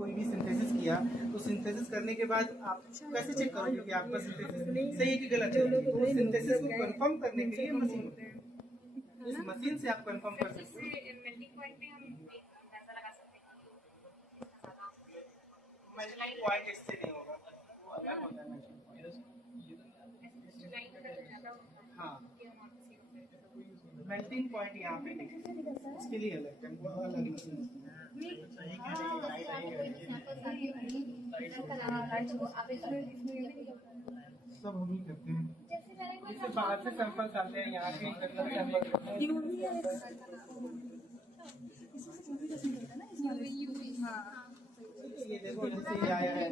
कोई भी सिंथेसिस किया तो सिंथेसिस करने के बाद आप कैसे चेक करोगे कि आपका सिंथेसिस सही है कि गलत है? तो सिंथेसिस को कंफर्म करने के लिए मशीन होते हैं, इस मशीन से आप कंफर्म कर सकते हो। मेल्टिंग पॉइंट इससे नहीं होगा, वो अलग होता है मेल्टिंग पॉइंट। हाँ, मेल्टिंग पॉइंट यहाँ पे इसके लिए अलग है, वो अलग मशीन है। सब हम ही करते हैं, जैसे बाहर से सैंपल्स आते हैं यहाँ के सैंपल ये देखो जैसे ये आया है,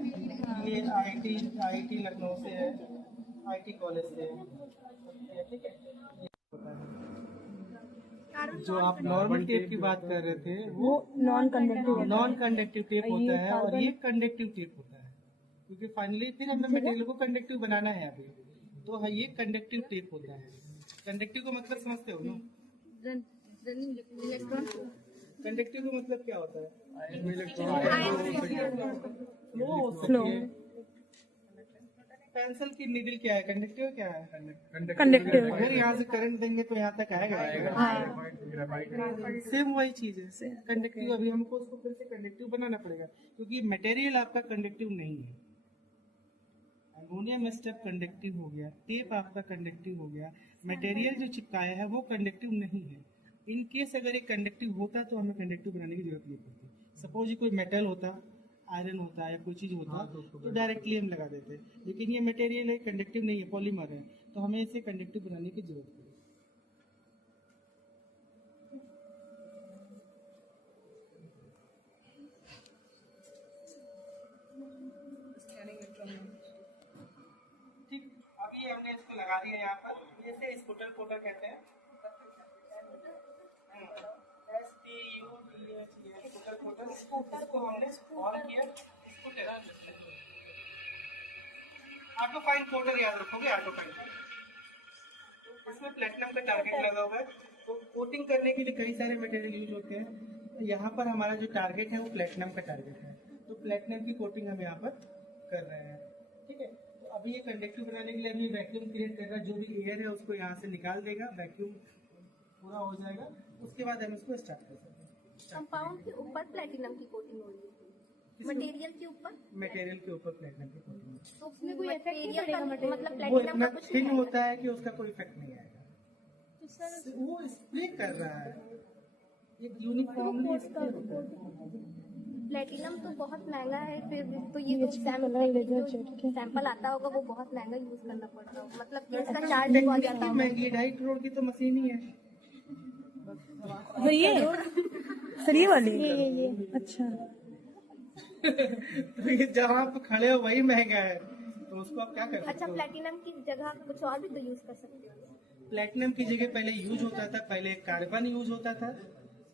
ये आईआईटी लखनऊ से है, आईटी कॉलेज से है, ठीक है। जो आप नॉर्मल टेप की बात कर रहे थे वो नॉन कंडक्टिव टेप होता है और ये कंडक्टिव टेप होता है, क्योंकि फाइनली फिर हमें मटेरियल को कंडक्टिव बनाना है अभी, तो ये कंडक्टिव टेप होता है। कंडक्टिव का मतलब समझते हो ना? कंडक्टिव का मतलब क्या होता है? फ्लो। पेंसिल की नीडल क्या है? कंडक्टिव क्या है? कंडक्टिव। अगर यहाँ से करंट देंगे तो यहाँ तक आएगा। सेम वही चीज है कंडक्टिव। अभी हमको उसको फिर से कंडक्टिव बनाना पड़ेगा, क्योंकि मटेरियल आपका कंडक्टिव नहीं है। अमोनियम स्टेप कंडक्टिव हो गया, टेप आपका कंडक्टिव हो गया, मटेरियल जो चिपकाया है वो कंडक्टिव नहीं है। इन केस अगर एक कंडक्टिव होता तो हमें कंडक्टिव बनाने की जरूरत नहीं पड़ती। सपोज ये कोई मेटल होता, आयरन होता है, कोई चीज होता तो डायरेक्टली हम लगा देते, लेकिन ये मटेरियल है, कंडक्टिव नहीं है, पॉलीमर है, तो हमें इसे कंडक्टिव बनाने की जरूरत पड़ेगी। ठीक, अभी हमने इसको लगा दिया यहाँ पर, जैसे स्कूटर कोटर कहते हैं, स्कूटर को हमने ऑन किया। ऑटो फाइन कोटर याद रखोगे, ऑटो फाइन। इसमें प्लेटिनम का टारगेट लगा हुआ है, तो कोटिंग करने के लिए कई सारे मटेरियल यूज होते हैं। यहाँ पर हमारा जो टारगेट है वो प्लेटिनम का टारगेट है, तो प्लेटिनम की कोटिंग हम यहाँ पर कर रहे हैं, ठीक है। तो अभी ये कंडक्टिव बनाने के लिए अभी वैक्यूम क्रिएट कर रहा है, जो भी एयर है उसको यहाँ से निकाल देगा, वैक्यूम पूरा हो जाएगा, उसके बाद हम इसको स्टार्ट कर सकते हैं। कंपाउंड के ऊपर प्लेटिनम की कोटिंग हो रही है, मटेरियल के ऊपर प्लेटिनम की कोटिंग, तो उसमें कोई इफेक्ट नहीं पड़ेगा, मतलब वो प्लेटिनम इतना का कुछ थिन नहीं होता है कि उसका कोई इफेक्ट नहीं आएगा। वो स्प्रे कर रहा है, एक यूनिफॉर्मली स्प्रे होता है। प्लेटिनम तो बहुत महंगा है, फिर तो ये तो सैंपल आता होगा, वो बहुत महंगा यूज करना पड़ता होगा, मतलब कि इसका चार्ज बहुत ज्यादा होगा। महंगी 2.5 करोड़ की तो मशीन ही है। ये सर ये वाली ये अच्छा। तो ये जहाँ आप खड़े हो वही महंगा है, तो उसको आप क्या कर सकते हो? अच्छा, प्लेटिनम की जगह कुछ और भी तो यूज कर सकते हो। प्लेटिनम की जगह पहले यूज होता था, पहले कार्बन यूज होता था,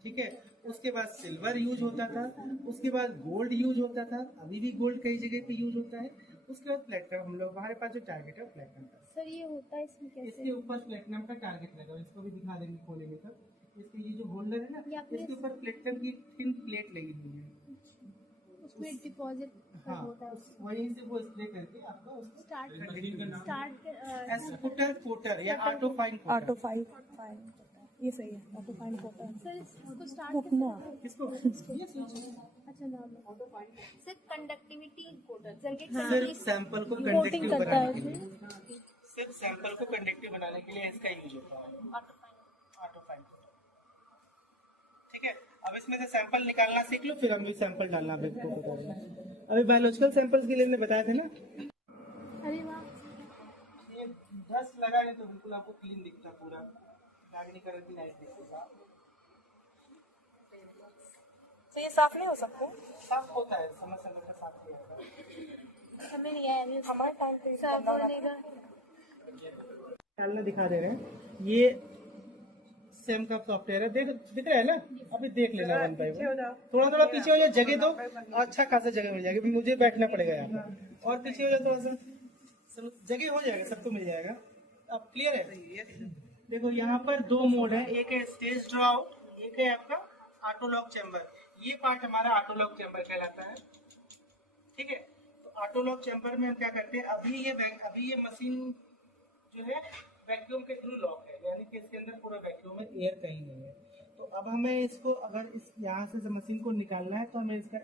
ठीक है, उसके बाद सिल्वर यूज होता था, उसके बाद गोल्ड यूज होता था, अभी भी गोल्ड कई जगह पे यूज होता है, उसके बाद प्लेटिनम। हम लोग हमारे पास जो टारगेट है प्लेटिनम का। सर ये होता है इसमें कैसे? इसके ऊपर प्लेटिनम का टारगेट लगा, इसको भी दिखा देंगे खोलेंगे तब। इसके ये जो होल्डर है ना, इसके ऊपर प्लेटिनम की थिन प्लेट लगी हुई है, उसमें डिपॉजिट हाँ, होता है, वहीं से वो स्प्रे करके आपका उसको स्टार्ट स्कूटर कोटर या ऑटो फाइन ये सही है, ऑटो फाइन कोटर। सर इसको स्टार्ट किसको? अच्छा नाम सिर्फ कंडक्टिविटी कोटर सिर्फ सैंपल को कंडक्टिव बनाने के लिए, सिर्फ सैंपल को कंडक्टिव बनाने के लिए इसका यूज होता है, ऑटो फाइन। ठीक है, अब इसमें से सैंपल निकालना सीख लो, फिर हम भी सैंपल डालना अभी बायोलॉजिकल सैंपल्स के लिए हमने बताया था ना। अरे वाह, ये 10 लगा नहीं तो बिल्कुल आपको क्लीन दिखता, पूरा लागनी कलर की लाइट दिखता। तो ये साफ नहीं हो सकता? साफ होता है, समय समय पर साफ नहीं होता। हमें नहीं आया अभी, हमारे टाइम पे साफ बनेगा। डालना दिखा दे रहे हैं, ये सेम का सॉफ्टवेयर है, दिख रहा है ना? अभी देख लेना वन बाय वन, थोड़ा थोड़ा पीछे हो जाए, जगह दो, अच्छा खासा जगह मिल जाएगी, मुझे बैठना पड़ेगा यहाँ पर, और पीछे हो जाए थोड़ा सा, जगह हो जाएगा, सबको मिल जाएगा। अब क्लियर है? देखो यहाँ पर 2 मोड है, एक है स्टेज ड्रॉ आउट, एक है आपका ऑटो लॉक चैम्बर। ये पार्ट हमारा ऑटो लॉक चैम्बर कहलाता है, ठीक है। तो ऑटो लॉक चैम्बर में हम क्या करते हैं, अभी ये मशीन जो है वैक्यूम के थ्रू लॉक है, यानी कि इसके अंदर पूरा वैक्यूम है, एयर कहीं नहीं है। तो अब हमें इसको अगर इस यहाँ से मशीन को निकालना है तो हमें इसका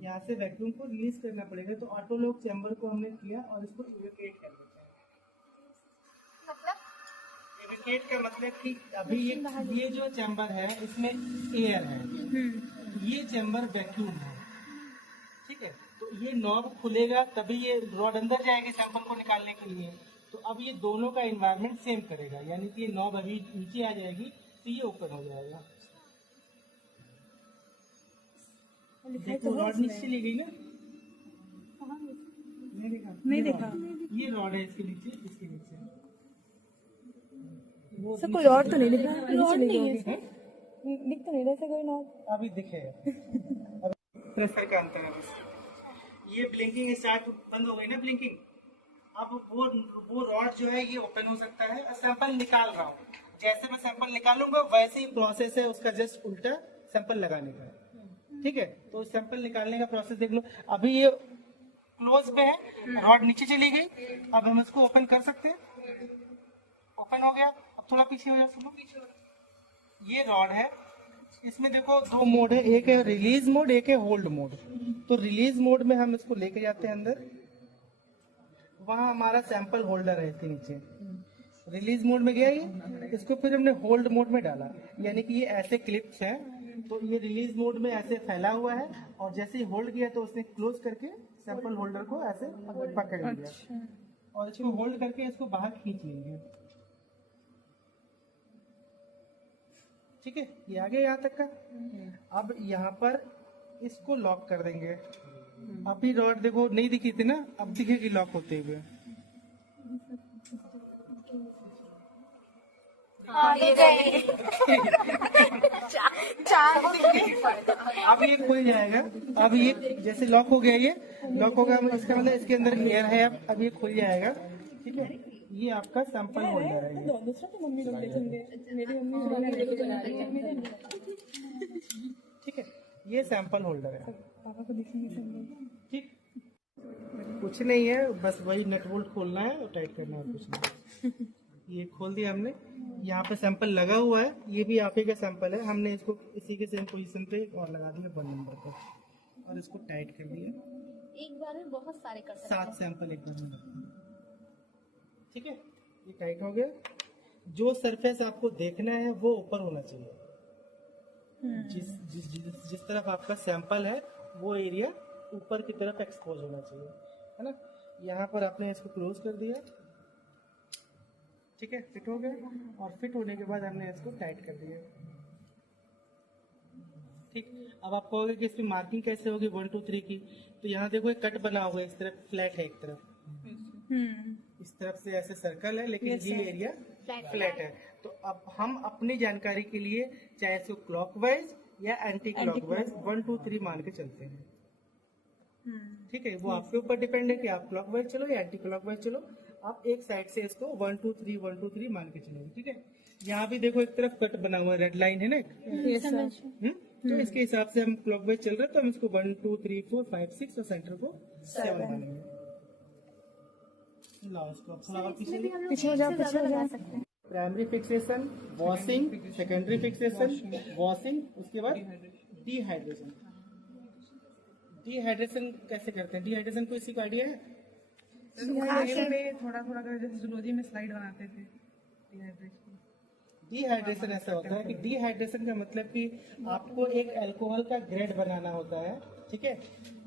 यहाँ से वैक्यूम को रिलीज करना पड़ेगा। तो ऑटो लॉक चैम्बर को हमने किया और इसको इवेकेट कर देते हैं। मतलब इवेकेट का मतलब कि अभी ये जो चैम्बर है इसमें एयर है, ये चैम्बर वैक्यूम है, ठीक है। तो ये नॉब खुलेगा तभी ये रॉड अंदर जाएगी सैंपल को निकालने के लिए। तो अब ये दोनों का एनवायरनमेंट सेम करेगा, यानी कि ये नॉब अभी नीचे आ जाएगी तो ये ओपन हो जाएगा। देखो रॉड नीचे चली गई ना, नहीं देखा ये रॉड है इसके नीचे, इसके नीचे सर कोई और तो नहीं दिख रहा, रॉड नहीं है, दिख तो नहीं रहा कोई रॉड। अभी दिखेगा, अभी प्रेशर का अंतर है बस। ये ब्लिंकिंग स्टार्ट बंद हो गई ना ब्लिंकिंग, अब वो रॉड जो है ये ओपन हो सकता है और सैंपल निकाल रहा हूँ। जैसे मैं सैंपल निकालूंगा वैसे ही प्रोसेस है उसका, जस्ट उल्टा सैंपल लगाने का, ठीक है। तो सैंपल निकालने का प्रोसेस देख लो। अभी ये क्लोज पे है, रॉड नीचे चली गई, अब हम इसको ओपन कर सकते हैं, ओपन हो गया। अब थोड़ा पीछे हो जाए, सुनो ये रॉड है, इसमें देखो दो मोड है, एक है रिलीज मोड, एक है होल्ड मोड। तो रिलीज मोड में हम इसको लेके जाते हैं अंदर, वहां हमारा सैंपल होल्डर है इसके नीचे। रिलीज मोड में गया ये, इसको फिर हमने होल्ड मोड में डाला, यानी कि ये ऐसे क्लिप्स हैं। तो ये रिलीज मोड में ऐसे फैला हुआ है और जैसे ही होल्ड किया तो उसने क्लोज करके सैंपल होल्डर को ऐसे पकड़ लिया और इसको होल्ड करके इसको बाहर खींच लेंगे, ठीक है। ये आ गया यहाँ तक का। अब यहाँ पर इसको लॉक कर देंगे। अभी रॉड देखो नहीं दिखी थी ना, अब दिखेगी लॉक होते हुए। अब ये खुल जाएगा, अब ये जैसे लॉक हो गया, ये लॉक हो गया, इसका मतलब इसके अंदर एयर है। अब ये खुल जाएगा, ठीक है। ये आपका सैंपल होल्डर है ये। दूसरा तो मम्मी लोग देखेंगे, मेरी मम्मी ठीक है, ये सैंपल होल्डर है, पापा को दिखेंगे। ठीक। कुछ नहीं है, बस वही नट बोल्ट खोलना है और टाइट करना है, कुछ नहीं। ये खोल दिया हमने, यहाँ पे सैंपल लगा हुआ है, ये भी आप ही का सैंपल है। हमने इसको इसी के सेम पोजीशन पे और लगा दिया 1 नंबर पर और इसको टाइट कर दिया। एक बार में बहुत सारे कर सकते 7 सैंपल एक बार में रखते हैं, ठीक है। ये टाइट हो गया। जो सरफेस आपको देखना है वो ऊपर होना चाहिए, जिस तरफ आपका सैंपल है वो एरिया ऊपर की तरफ एक्सपोज होना चाहिए, है ना। यहाँ पर आपने इसको क्लोज कर दिया, ठीक है, फिट हो गया। और फिट होने के बाद हमने इसको टाइट कर दिया, ठीक। अब आप कहोगे कि इसकी मार्किंग कैसे होगी 1 2 3 की, तो यहाँ देखो एक कट बना हुआ है, इस तरफ फ्लैट है, एक तरफ इस तरफ से ऐसे सर्कल है, लेकिन ये एरिया फ्लैट है। तो अब हम अपनी जानकारी के लिए चाहे इसको क्लॉकवाइज या एंटी क्लॉकवाइज 1 2 3 मान के चलते हैं, ठीक है। वो आपके ऊपर डिपेंड है कि आप क्लॉकवाइज चलो या एंटी क्लॉकवाइज चलो। आप एक साइड से इसको 1 2 3 1 2 3 मान के चलेंगे, ठीक है। यहाँ भी देखो एक तरफ कट बना हुआ है, रेड लाइन है ना, तो इसके हिसाब से हम क्लॉकवाइज चल रहे हैं, तो हम इसको 1 2 3 4 5 6 और सेंटर को 7 मानेंगे। लाओ इसको थोड़ा और पीछे हो जाओ, primary fixation, washing, secondary fixation, washing, उसके बाद डिहाइड्रेशन। डिहाइड्रेशन कैसे करते हैं? डिहाइड्रेशन को इसी का आइडिया है? थोड़ा थोड़ा कर, जैसे जूलॉजी में स्लाइड बनाते थे। डिहाइड्रेशन ऐसा होता है कि डिहाइड्रेशन का मतलब कि आपको एक अल्कोहल का ग्रेड बनाना होता है, ठीक है।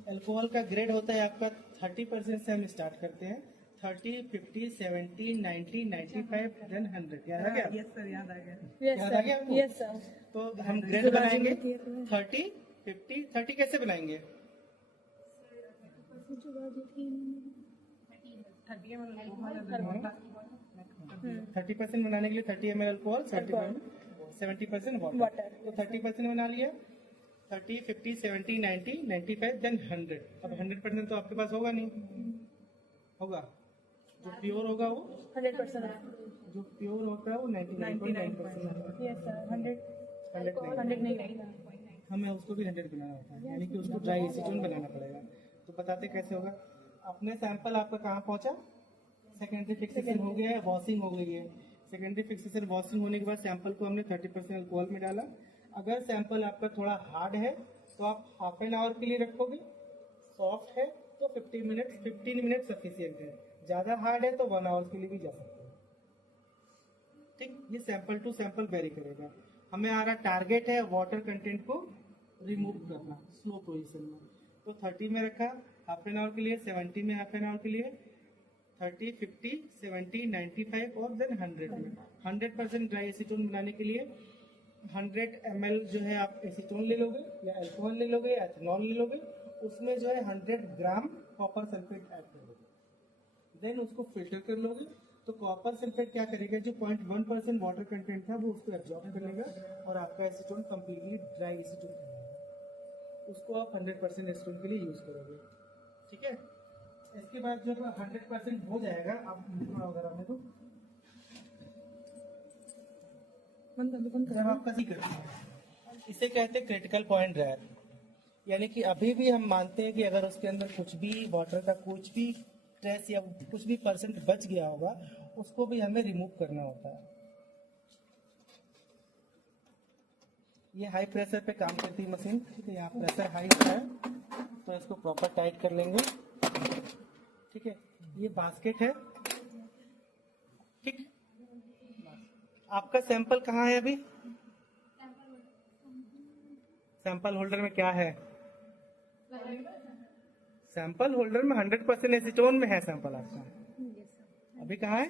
अल्कोहल का ग्रेड होता है आपका 30% से हम स्टार्ट करते हैं, 30 50 70 90 95 देन 100। याद आ गया? यस सर, याद आ गया। याद आ गया आपको? Yes sir. तो हम ग्रेड बनाएंगे 30 50। 30 कैसे बनाएंगे? 30% बनाने के लिए 30 ml अल्कोहल, 70% वाटर। तो 30% बना लिया, 30 50 70 90 95 देन 100। अब 100% तो आपके पास होगा नहीं, होगा जो प्योर होगा वो 100%। जो प्योर होता है वो 99.9%। यस सर, 100 नहीं, हमें उसको भी 100 बनाना होता है, यानी कि उसको ड्राई एसीटोन बनाना पड़ेगा। तो बताते कैसे होगा। अपने सैंपल आपका कहाँ पहुंचा, सेकेंडरी फिक्सेशन हो गया है, वॉशिंग हो गई है। सेकेंडरी फिक्सेशन वॉशिंग होने के बाद सैंपल को हमने 30% अल्कोहल में डाला। अगर सैंपल आपका थोड़ा हार्ड है तो आप हाफ एन आवर के लिए रखोगे, सॉफ्ट है तो 15 मिनट सफिशियंट है, ज़्यादा हार्ड है तो 1 आवर के लिए भी जा सकते हैं। ठीक, ये सैंपल टू सैंपल वेरी करेगा। हमें हमारा टारगेट है वाटर कंटेंट को रिमूव करना स्लो पोजीशन में, तो 30 में रखा हाफ एन आवर के लिए, 70 में हाफ एन आवर के लिए, 30, 50, 70, 95 और देन 100 में। 100% ड्राई एसीटोन बनाने के लिए 100 ml जो है आप एसीटोन ले लोगे या अल्कोहल ले लोगे या एथेनॉल ले लोगे, उसमें जो है 100 ग्राम कॉपर सल्फेट ऐड कर लोगे, देन उसको फिल्टर कर लोगे। तो कॉपर सल्फेट क्या करेगा, जो 0.1% वाटर कंटेंट था वो उसको एब्जॉर्ब कर लेगा और आपका एसीटोन कंप्लीटली ड्राई एसीटोन बनेगा। उसको आप 100% एसीटोन के लिए यूज करोगे। ठीक है, इसके बाद जब 100% हो जाएगा, आप अगर हमें तो जब आप कसी करते हैं, इसे कहते हैं क्रिटिकल पॉइंट ड्रायर। यानी कि अभी भी हम मानते हैं कि अगर उसके अंदर कुछ भी वाटर का कुछ भी स्ट्रेस या कुछ भी परसेंट बच गया होगा, उसको भी हमें रिमूव करना होता है। ये हाई प्रेशर पे काम करती है मशीन। ठीक है, यहाँ प्रेशर हाई होता है तो इसको प्रॉपर टाइट कर लेंगे। ठीक है, ये बास्केट है। ठीक, आपका सैंपल कहाँ है अभी, सैंपल होल्डर में क्या है, सैंपल होल्डर में 100% एसीटोन में है सैंपल आपका। अभी कहाँ है,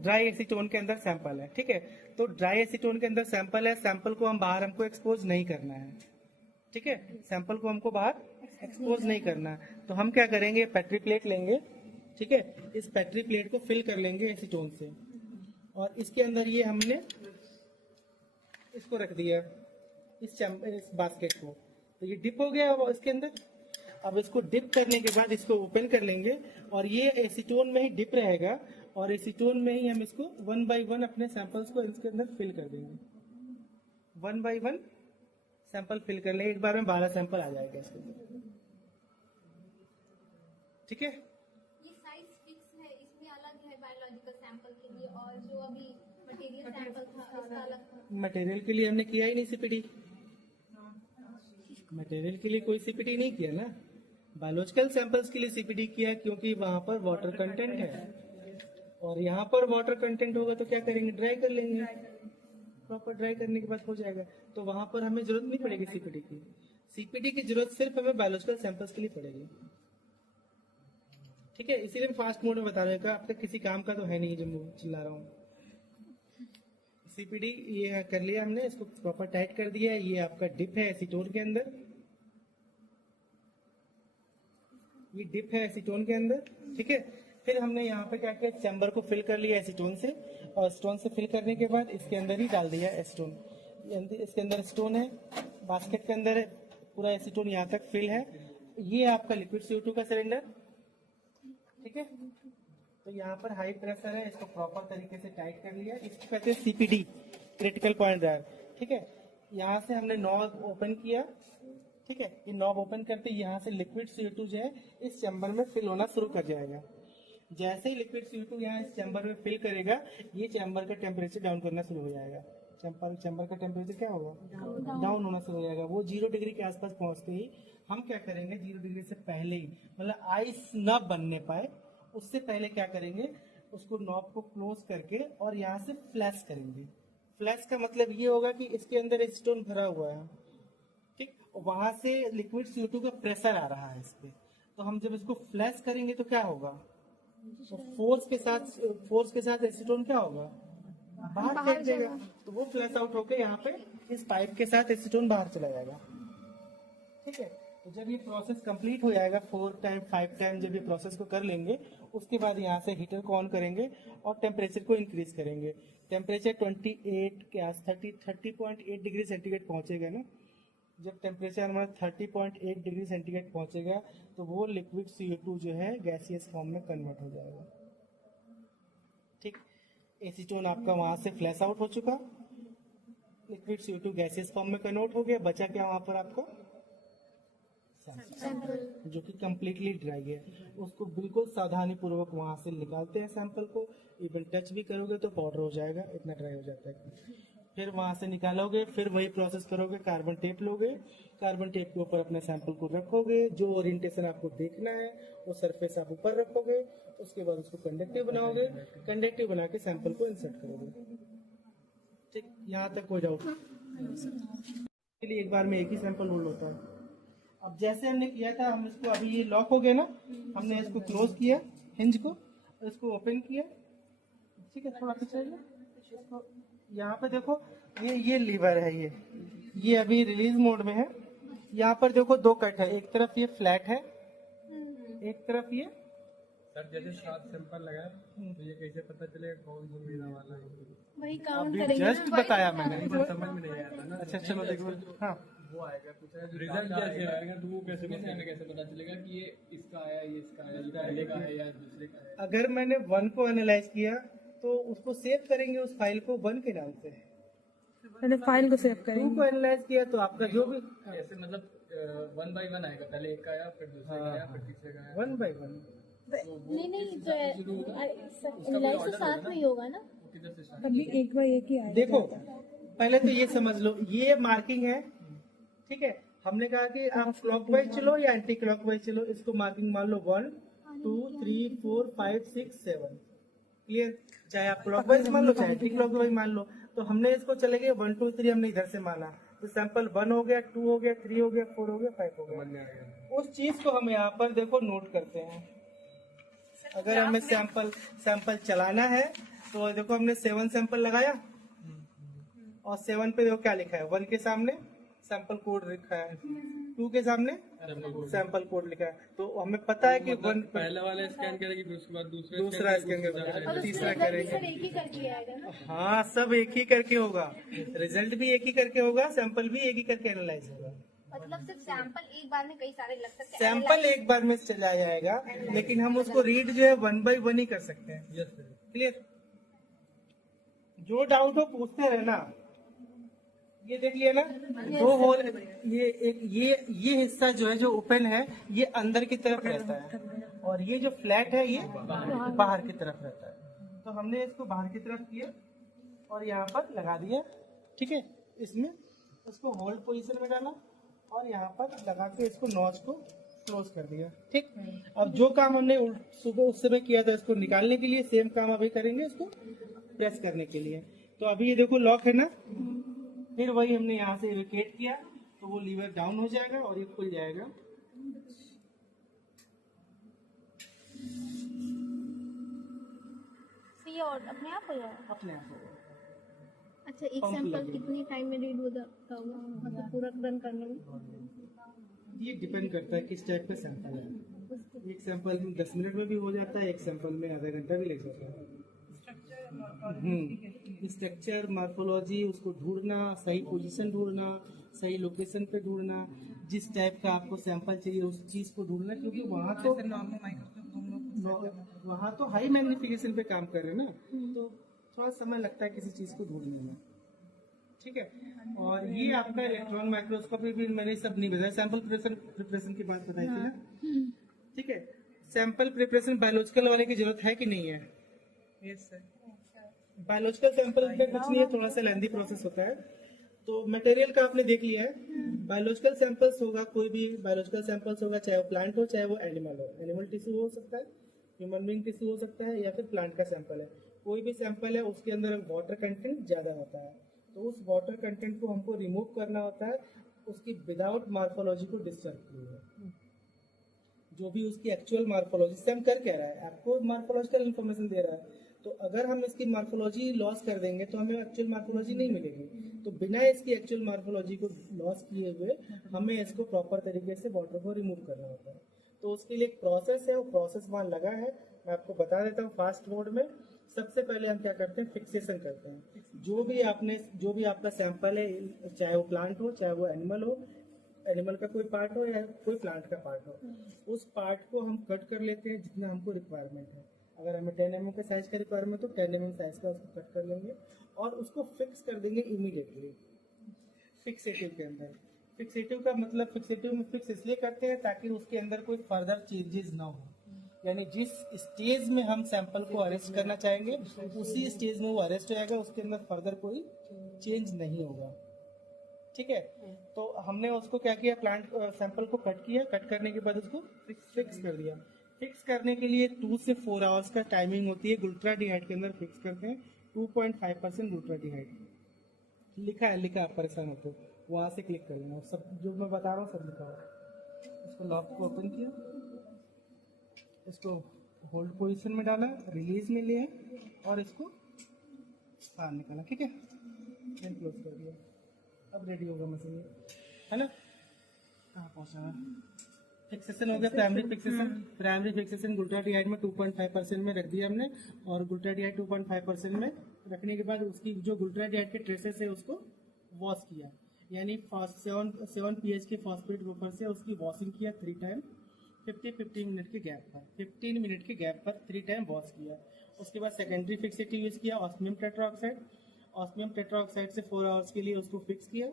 ड्राई एसीटोन के अंदर सैंपल है। ठीक है, तो ड्राई एसीटोन के अंदर सैंपल है, सैंपल को हम बाहर हमको एक्सपोज नहीं करना है। ठीक है, सैंपल को हमको बाहर एक्सपोज नहीं करना है, तो हम क्या करेंगे, पेट्री प्लेट लेंगे। ठीक है, इस पेट्री प्लेट को फिल कर लेंगे एसीटोन से और इसके अंदर ये हमने इसको रख दिया, इस बास्केट को, तो ये डिप हो गया इसके अंदर। अब इसको डिप करने के बाद इसको ओपन कर लेंगे और ये एसीटोन में ही डिप रहेगा और एसीटोन में ही हम इसको 1 by 1 अपने सैंपल्स को इसके अंदर फिल कर देंगे। 1 by 1 सैंपल फिल कर लेंगे, एक बार में 12 सैंपल आ जाएगा इसके अंदर। ठीक है, ये साइज फिक्स है, इसमें अलग है बायोलॉजिकल सैंपल के लिए, और जो अभी मटेरियल सैंपल था उसका अलग था। मटेरियल के लिए हमने किया ही नहीं सीपीडी, मटेरियल के लिए कोई सीपीडी नहीं किया ना, बायोलॉजिकल सैंपल्स के लिए सीपीडी किया क्योंकि वहां पर वाटर कंटेंट है और यहाँ पर वाटर कंटेंट होगा तो क्या करेंगे, ड्राई कर लेंगे। प्रॉपर ड्राई करने के बाद हो जाएगा, तो वहां पर हमें जरूरत नहीं पड़ेगी सीपीडी की। सीपीडी की जरूरत सिर्फ हमें बायोलॉजिकल सैंपल्स के लिए पड़ेगी। ठीक है, इसीलिए फास्ट मोड में बता देगा, आपका किसी काम का तो है नहीं जो मैं चिल्ला रहा हूँ। सीपीडी ये कर लिया हमने, इसको प्रॉपर टाइट कर दिया। ये आपका डिप है एसीटोन के अंदर, ये डिप है एसीटोन के अंदर। ठीक है, फिर हमने यहाँ पे क्या किया, चैम्बर को फिल कर लिया एसीटोन से और एसीटोन से फिल करने के बाद इसके अंदर ही डाल दिया एसीटोन। इसके अंदर एसीटोन है, बास्केट के अंदर पूरा एसीटोन यहाँ तक फिल है। ये आपका लिक्विड CO2 का सिलेंडर। ठीक है, तो यहाँ पर हाई प्रेशर है, इसको प्रॉपर तरीके से टाइट कर लिया। इसको कहते हैं सीपीडी, क्रिटिकल पॉइंट ड्रायर। ठीक है, यहाँ से हमने नॉब ओपन किया। ठीक है, ये नॉब ओपन करते यहाँ से लिक्विड CO2 जो है इस चैम्बर में फिल होना शुरू कर जाएगा। जैसे ही लिक्विड CO2 यहाँ इस चैम्बर में फिल करेगा, ये चैम्बर का टेम्परेचर डाउन करना शुरू हो जाएगा। चैम्बर का टेम्परेचर क्या होगा, डाउन होना शुरू हो जाएगा। वो 0 डिग्री के आसपास पहुंचते ही हम क्या करेंगे, 0 डिग्री से पहले ही, मतलब आइस न बनने पाए उससे पहले क्या करेंगे, उसको नॉब को क्लोज करके और यहाँ से फ्लैश करेंगे। फ्लैश का मतलब ये होगा कि इसके अंदर एसीटोन भरा हुआ है। ठीक, वहां से लिक्विड CO2 का प्रेशर आ रहा है इस पे, तो हम जब इसको फ्लैश करेंगे तो क्या होगा, तो फोर्स के साथ एसीटोन क्या होगा, बाहर फेंक देगा। तो वो फ्लैश आउट होकर यहाँ पे इस पाइप के साथ एसीटोन बाहर चला जाएगा। ठीक है, तो जब ये प्रोसेस कंप्लीट हो जाएगा 4 टाइम 5 टाइम जब ये प्रोसेस को कर लेंगे, उसके बाद यहाँ से हीटर को ऑन करेंगे और टेम्परेचर को इंक्रीज करेंगे। टेम्परेचर 28 के आस 30.8 डिग्री सेंटीग्रेड पहुंचेगा ना। जब टेम्परेचर हमारा 30.8 डिग्री सेंटीग्रेड पहुंचेगा तो वो लिक्विड CO2 जो है गैसियस फॉर्म में कन्वर्ट हो जाएगा। ठीक, एसीटोन आपका वहां से फ्लैश आउट हो चुका, लिक्विड CO2 गैसियस फॉर्म में कन्वर्ट हो गया, बचा क्या वहां पर आपको सैंपल जो कि कम्प्लीटली ड्राई है, उसको बिल्कुल सावधानी पूर्वक वहां से निकालते हैं सैंपल को। इवन टच भी करोगे तो पाउडर हो जाएगा, इतना ड्राई हो जाता है। फिर वहां से निकालोगे, फिर वही प्रोसेस करोगे, कार्बन टेप लोगे, कार्बन टेप के ऊपर अपने सैंपल को रखोगे, जो ओरिएंटेशन आपको देखना है वो सरफेस आप ऊपर रखोगे, उसके बाद उसको कंडक्टिव बनाओगे, कंडक्टिव बना के सैंपल को इंसर्ट करोगे। ठीक, यहाँ तक हो जाओ। के लिए एक बार में एक ही सैंपल होल्ड होता है। अब जैसे हमने किया था, हम इसको अभी ये लॉक हो गया ना, हमने इसको क्लोज किया हिंज को, इसको ओपन किया। ठीक है, थोड़ा पीछे इसको, यहाँ पे देखो ये लीवर है, ये अभी रिलीज मोड में है। यहाँ पर देखो दो कट है, एक तरफ ये फ्लैट है, एक तरफ ये। सर जैसे 7 सैंपल लगाए तो ये कैसे पता चलेगा कौन सा मेरा वाला है? वही काउंट अभी करेंगे जस्ट बताया मैंने। समझ में नहीं आया था ना। अच्छा चलो देखो, हाँ वो आएगा कुछ रिजल्ट कैसे आएगा, तो वो कैसे पता चलेगा कि ये इसका आया, ये इसका आया, ये पहले का है या दूसरे का है? अगर मैंने 1 को एनालाइज किया तो उसको सेव करेंगे उस फाइल को 1 के नाम से। पहले फाइल को सेव 2 करेंगे। को एनालाइज किया तो आपका जो भी ऐसे मतलब 1 by 1 आएगा, पहले एक का आया, फिर दूसरे का आया, फिर तीसरे का आया। 1 by 1। नहीं तो एनालाइज तो साथ में ही होगा ना। किधर से start? तभी एक बार एक ही आएगा। देखो पहले तो ये समझ लो, ये मार्किंग है, ठीक है। हमने कहा कि आप क्लॉकवाइज चलो या एंटी क्लॉकवाइज चलो, इसको मार्किंग मान लो 1 2 3 4 5 6 7। क्लियर? चाहे आप क्लॉकवाइज मान लो चाहे एंटी क्लॉकवाइज मान लो। तो हमने इसको चले गए 1 2 3, हमने इधर से माना, तो सैंपल 1 हो गया, 2 हो गया, 3 हो गया, 4 हो गया, 5 हो समझ गया। में आ गया। उस चीज को हम यहाँ पर देखो नोट करते हैं। अगर हमें सैंपल चलाना है तो देखो हमने 7 सैंपल लगाया और 7 पे देखो क्या लिखा है, 1 के सामने सैंपल कोड लिखा है, 2 के सामने सैंपल कोड लिखा है। तो हमें पता है कि 1 पहले वाला स्कैन करेगी, फिर उसके बाद दूसरा स्कैन करेंगे, तीसरा करेंगे। एक ही करके आएगा ना। हाँ, सब एक ही करके होगा, रिजल्ट भी एक ही करके होगा, सैंपल भी एक ही करके एनालाइज होगा। मतलब सिर्फ सैंपल एक बार में कई सारे लग सकते हैं। सैंपल एक बार में चला जाएगा, लेकिन हम उसको रीड जो है 1 by 1 ही कर सकते हैं। क्लियर? जो डाउट हो पूछते रहना। ये देख लिया ना, 2 होल, ये हिस्सा जो है जो ओपन है ये अंदर की तरफ रहता है, और ये जो फ्लैट है ये बाहर की तरफ रहता है। तो हमने इसको बाहर की तरफ किया और यहाँ पर लगा दिया। ठीक है, इसमें इसको होल्ड पोजीशन में डाला और यहाँ पर लगा के इसको नॉच को क्लोज कर दिया। ठीक, अब जो काम हमने सुबह उस समय किया था इसको निकालने के लिए, सेम काम अभी करेंगे इसको प्रेस करने के लिए। तो अभी ये देखो लॉक है ना, फिर वही हमने यहाँ से इवेकेट किया तो वो लीवर डाउन हो जाएगा और ये खुल जाएगा। तो ये और अपने आप हो जाएगा। अपने आप होगा। अच्छा, एक पंप सैंपल लगेगा। कितनी टाइम में रीड हो जाता होगा, मतलब पूरा रन करने में? ये डिपेंड करता है किस टाइप का सैंपल है। एक सैंपल में 10 मिनट में भी हो जाता है, एक सैंपल में आधा घंटा भी लग जाता है। स्ट्रक्चर, मार्फोलॉजी, उसको ढूंढना, सही पोजीशन ढूंढना, सही लोकेशन पे ढूंढना, जिस टाइप का आपको सैंपल चाहिए उस चीज को ढूंढना, क्योंकि वहाँ तो हाई मैग्निफिकेशन पे काम कर रहे हैं ना, तो थोड़ा समय लगता है किसी चीज को ढूंढने में। ठीक है, और ये आपका इलेक्ट्रॉन माइक्रोस्कोपी भी मैंने सब नहीं बताया, सैंपल प्रिपरेशन की बात बताई थी ना। ठीक है, सैंपल प्रिपरेशन बायोलॉजिकल वाले की जरूरत है कि नहीं है? Yes sir. बायोलॉजिकल सैंपल में कुछ नहीं है, थोड़ा सा लेंथी प्रोसेस होता है। तो मटेरियल का आपने देख लिया है। बायोलॉजिकल सैंपल्स होगा, कोई भी बायोलॉजिकल सैंपल्स होगा, चाहे वो प्लांट हो चाहे वो एनिमल हो, एनिमल टिश्यू हो सकता है, ह्यूमन बीइंग टिश्यू हो सकता है, या फिर प्लांट का सैंपल है। कोई भी सैंपल है उसके अंदर वाटर कंटेंट ज्यादा होता है, तो उस वाटर कंटेंट को हमको रिमूव करना होता है, उसकी विदाउट मार्फोलॉजी को डिस्टर्ब किए, जो भी उसकी एक्चुअल मार्फोलॉजी से हम कर कह रहा है, आपको मार्फोलॉजिकल इन्फॉर्मेशन दे रहा है। तो अगर हम इसकी मार्फोलॉजी लॉस कर देंगे तो हमें एक्चुअल मार्फोलॉजी नहीं मिलेगी। तो बिना इसकी एक्चुअल मार्फोलॉजी को लॉस किए हुए हमें इसको प्रॉपर तरीके से वाटर को रिमूव करना होता है। तो उसके लिए एक प्रोसेस है, वो प्रोसेस वहाँ लगा है, मैं आपको बता देता हूँ। फास्ट मोड में सबसे पहले हम क्या करते हैं, फिक्सेशन करते हैं। जो भी आपका सैंपल है, चाहे वो प्लांट हो चाहे वो एनिमल हो, एनिमल का कोई पार्ट हो या कोई प्लांट का पार्ट हो, उस पार्ट को हम कट कर लेते हैं जितना हमको रिक्वायरमेंट है। अगर हमें 10 mm का साइज का रिक्वायरमेंट तो 10 mm साइज का उसको कट कर लेंगे और उसको फिक्स कर देंगे इमीडिएटली फिक्सेटिव के अंदर। फिक्सेटिव का मतलब फिक्सेटिव में फिक्स इसलिए करते हैं ताकि उसके अंदर कोई फर्दर चेंजेस ना हो, यानी जिस स्टेज में हम सैंपल को अरेस्ट करना चाहेंगे उसी स्टेज में वो अरेस्ट हो जाएगा, उसके अंदर फर्दर कोई चेंज नहीं होगा। ठीक है, तो हमने उसको क्या किया, प्लांट सैंपल को कट किया, कट करने के बाद उसको फिक्स कर दिया। फिक्स करने के लिए 2 से 4 आवर्स का टाइमिंग होती है, ग्लूटाडिहाइड के अंदर फिक्स करते हैं 2.5% ग्लूटाडिहाइड लिखा है, आप परेशान होते हो वहाँ से क्लिक कर लेना, सब जो मैं बता रहा हूँ सब लिखा हुआ। इसको लॉक को ओपन किया, इसको होल्ड पोजीशन में डाला, रिलीज में लिया और इसको बाहर निकाला। ठीक है, देन क्लोज कर दिया। अब रेडी होगा मशीन, है ना। कहाँ पहुँचा है, फिक्सेशन हो गया, प्राइमरी फिक्सेशन ग्लूटाडिहाइड में 2.5% में रख दिया हमने, और ग्लूटाडिहाइड 2.5% में रखने के बाद उसकी जो ग्लूटाडिहाइड के ट्रेसेस है उसको वॉश किया, यानी 7 pH के फॉस्फेट ग्रुपर से उसकी वॉशिंग किया 3 टाइम 15 मिनट के गैप पर, 15 मिनट के गैप पर 3 टाइम वॉश किया। उसके बाद सेकेंडरी फिक्सेटिव यूज किया, ऑस्मियम टेट्राऑक्साइड। ऑस्मियम टेट्राऑक्साइड से 4 आवर्स के लिए उसको फिक्स किया।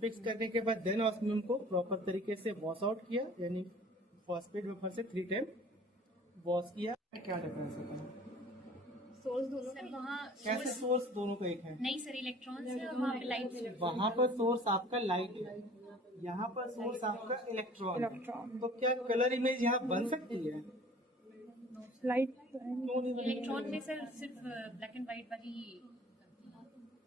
फिक्स करने के बाद देन ऑस्मियम को प्रॉपर तरीके से वॉश आउट किया, यानी फॉस्फेट वेपर से 3 टाइम वॉश किया। क्या डिफरेंस होता है, सोर्स दोनों सर वहाँ कैसे सोर्स दोनों का एक है? नहीं सर, इलेक्ट्रॉन से और वहाँ पे लाइट। वहाँ पर सोर्स आपका लाइट है, यहाँ पर सोर्स आपका इलेक्ट्रॉन। तो क्या कलर इमेज यहाँ बन सकती है? लाइट क्यों नहीं बनेगी? इलेक्ट्रॉन में सर सिर्फ ब्लैक एंड व्हाइट वाली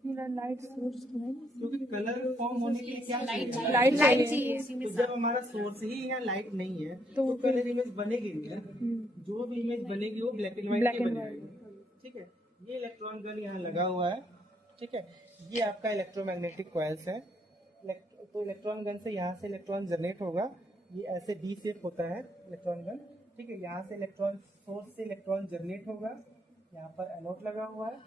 लाइट सोर्स क्योंकि कलर फॉर्म होने के लिए क्या चाहिए? लाइट चाहिए। तो जब हमारा सोर्स ही यहाँ लाइट नहीं है तो कलर इमेज बनेगी नहीं ना। जो भी इमेज बनेगी वो ब्लैक एंड व्हाइट की बनेगी। ठीक है, ये इलेक्ट्रॉन गन यहाँ लगा हुआ है। ठीक है, ये आपका इलेक्ट्रोमैग्नेटिक कॉइल्स है। तो इलेक्ट्रॉन गन से यहाँ से इलेक्ट्रॉन जनरेट होगा, ये ऐसे डी शेप होता है इलेक्ट्रॉन गन। ठीक है, यहाँ से इलेक्ट्रॉन सोर्स से इलेक्ट्रॉन जनरेट होगा, यहाँ पर एनोड लगा हुआ है,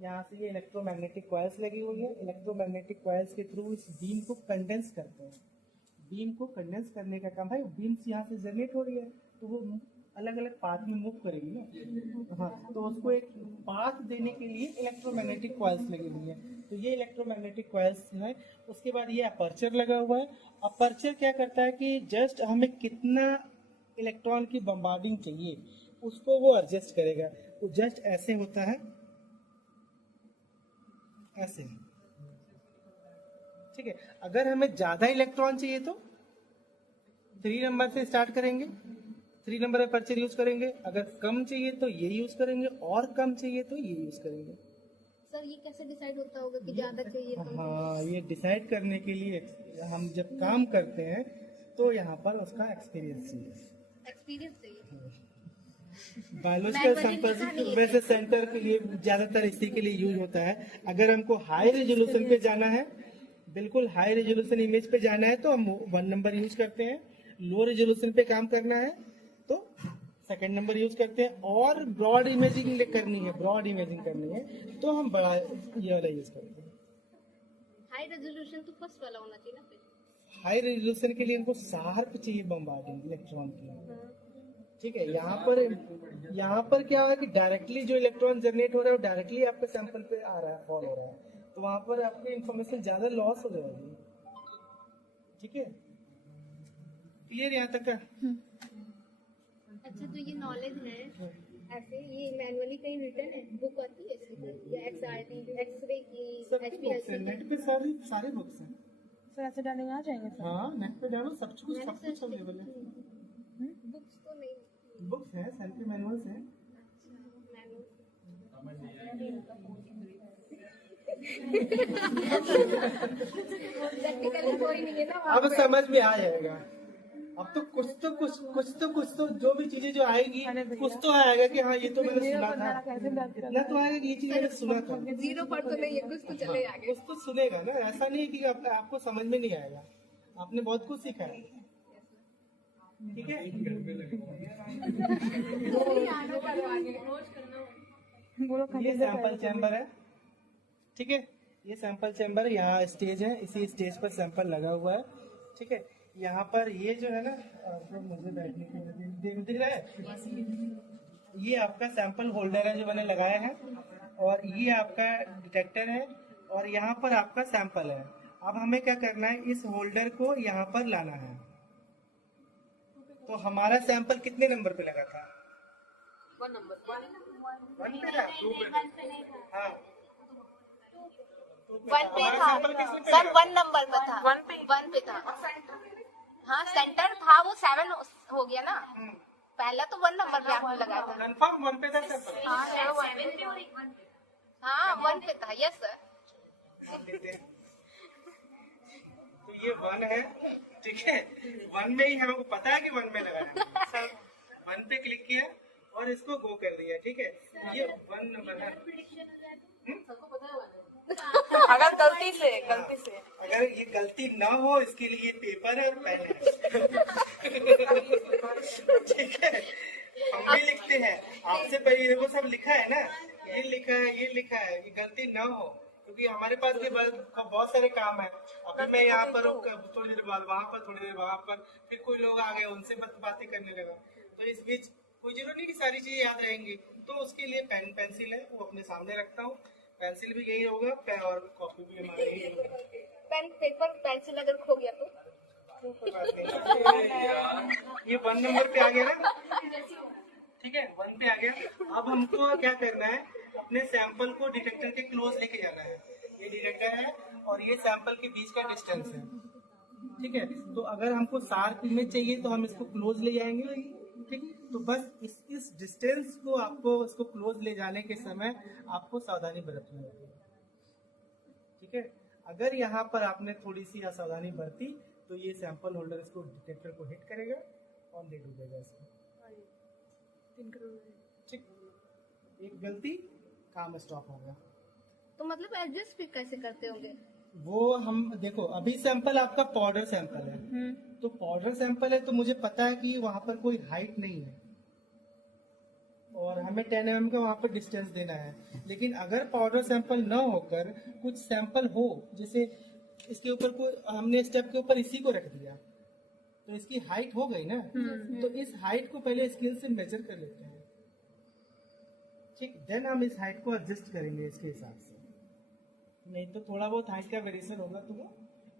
यहाँ से ये इलेक्ट्रोमैग्नेटिक कॉइल्स लगी हुई है। इलेक्ट्रोमैग्नेटिक कॉइल्स के थ्रू इस बीम को कंडेंस करते हैं। बीम को कंडेंस करने का काम है, बीम्स यहाँ से जनरेट हो रही है तो वो अलग अलग पाथ में मूव करेगी ना। हाँ, तो उसको एक पाथ देने के लिए इलेक्ट्रोमैग्नेटिक कॉइल्स लगी हुई है। तो ये इलेक्ट्रोमैग्नेटिक कॉइल्स है। उसके बाद ये अपर्चर लगा हुआ है। अपर्चर क्या करता है कि जस्ट हमें कितना इलेक्ट्रॉन की बम्बार्डिंग चाहिए उसको वो एडजस्ट करेगा। तो जस्ट ऐसे होता है, ऐसे। ठीक है, अगर हमें ज्यादा इलेक्ट्रॉन चाहिए तो 3 नंबर से स्टार्ट करेंगे, 3 नंबर अपर्चर यूज करेंगे। अगर कम चाहिए तो ये यूज करेंगे, और कम चाहिए तो ये यूज करेंगे। सर ये कैसे डिसाइड होता होगा कि ज्यादा चाहिए कम? हाँ, ये डिसाइड करने के लिए हम जब काम करते हैं तो यहाँ पर उसका एक्सपीरियंस चाहिए। एक्सपीरियंस चाहिए। बायोलॉजिकल सैंपल वैसे सेंटर के लिए ज्यादातर इसी के लिए यूज होता है। अगर हमको हाई रेजोल्यूशन पे जाना है, बिल्कुल हाई रेजोल्यूशन इमेज पे जाना है तो हम 1 नंबर यूज करते हैं। लो रेजोल्यूशन पे काम करना है तो 2nd नंबर यूज करते हैं। और ब्रॉड इमेजिंग करनी है तो हम बड़ा ये वाला यूज करते हैं। हाई रेजोल्यूशन तो फर्स्ट वाला होना चाहिए ना फिर। हाई रेजोल्यूशन के लिए इनको शार्प चाहिए बम्बार्डिंग इलेक्ट्रॉन की। ठीक है, यहाँ पर क्या है कि डायरेक्टली जो इलेक्ट्रॉन जनरेट हो रहा है वो डायरेक्टली आपके सैंपल पे आ रहा है, फॉल हो रहा है, तो वहां पर आपकी इंफॉर्मेशन ज्यादा लॉस हो जाएगी। ठीक है, क्लियर यहाँ तक का? अच्छा, तो ये नॉलेज है ऐसे, ये मैनुअली कहीं रिटर्न है, बुक आती है इसकी या XRT एक्सरे की, सबकी बुक्स है, नेट पे सारी बुक्स हैं। सर ऐसे डालेंगे आ जाएंगे सर? हाँ, नेट पे डालो, सब कुछ अवेलेबल है। बुक्स तो नहीं। बुक्स है, सेल्फी मैनुअल्स हैं। प्रैक्टिकली कोई नहीं है ना वहाँ अब पे। समझ में आ जाएगा। अब तो कुछ तो जो भी चीजें जो आएगी कुछ तो आएगा कि हाँ ये तो मैंने सुना था, इतना तो आएगा कि ये चीज मैंने सुना था। 0 पर तो नहीं है, कुछ तो चले आगे। कुछ तो सुनेगा ना, ऐसा नहीं कि आपको समझ में नहीं आएगा। आपने बहुत कुछ सीखा है। ठीक है, ये सैंपल चैम्बर है। ठीक है, ये सैंपल चैम्बर, यहाँ स्टेज है, इसी स्टेज पर सैंपल लगा हुआ है। ठीक है, यहाँ पर ये जो है ना, तो मुझे बैठने के लिए दिख रहा है, ये आपका सैंपल होल्डर है जो मैंने लगाया है, और ये आपका डिटेक्टर है, और यहाँ पर आपका सैंपल है। अब हमें क्या करना है, इस होल्डर को यहाँ पर लाना है। तो हमारा सैंपल कितने नंबर पे लगा था? 1 पे था, 2 पे। हाँ 1 पे हमारा था सैंपल किसमें पे सर, लगा? 1 नंबर पे था, 1 पे था। हाँ सेंटर था, वो 7 हो गया ना। पहले तो 1 नंबर पे आपने लगाया था। कंफर्म 1 पे था सैंपल? हाँ 1 पे था, यस सर। देते हैं। तो ये 1 है, ठीक है। 1 में ही हमको पता है कि 1 में लगा है। 1 पे क्लिक किया और इसको गो कर दिया, ठीक है। ये 1 नंबर है। अगर गलती से अगर ये गलती ना हो, इसके लिए ये पेपर है और पेन है। ठीक है, हम भी लिखते हैं आपसे पहले, देखो सब लिखा है ना, ये लिखा है, ये लिखा है, ये गलती ना हो, क्योंकि हमारे पास के बहुत सारे काम है। अभी मैं यहाँ पर हूँ, थोड़ी देर बाद वहाँ पर, थोड़ी देर वहाँ पर, फिर कोई लोग आ गए, उनसे बातें करने लगा। तो इस बीच कोई जरूरत नहीं कि सारी चीजें याद रहेंगी, तो उसके लिए पेन पेंसिल है, वो अपने सामने रखता हूँ। पेंसिल भी यही होगा, पेन और कॉपी भी हमारे यही होगा। पेन पेपर पेंसिल अगर खो गया तो ये 1 नंबर पे आ गया ना, ठीक है, 1 पे आ गया। अब हमको क्या करना है, अपने सैंपल को डिटेक्टर के क्लोज लेके जाना है। ये डिटेक्टर है और ये सैंपल के बीच का डिस्टेंस है, ठीक है। तो अगर हमको शार्प इमेज चाहिए तो हम इसको क्लोज ले जाएंगे, ठीक है। तो बस इस डिस्टेंस को आपको इसको क्लोज ले जाने के समय आपको सावधानी बरतनी होगी, ठीक है। अगर यहाँ पर आपने थोड़ी सी असावधानी बरती तो ये सैंपल होल्डर इसको डिटेक्टर को हिट करेगा और ले डूबेगा इसको, ठीक। एक गलती, काम स्टॉप हो गया। तो मतलब एडजस्ट भी कैसे करते होंगे? वो हम देखो, अभी सैंपल आपका पाउडर सैंपल है, तो पाउडर सैंपल है तो मुझे पता है कि वहां पर कोई हाइट नहीं है और हमें 10 mm का वहां पर डिस्टेंस देना है। लेकिन अगर पाउडर सैंपल न होकर कुछ सैंपल हो, जैसे इसके ऊपर कोई, हमने स्टेप के ऊपर इसी को रख दिया तो इसकी हाइट हो गई ना, तो इस हाइट को पहले स्केल से मेजर कर लेते हैं, ठीक। देन हम इस हाइट को एडजस्ट करेंगे इसके हिसाब से, नहीं तो थोड़ा बहुत हाइट का वेरिएशन होगा तो वो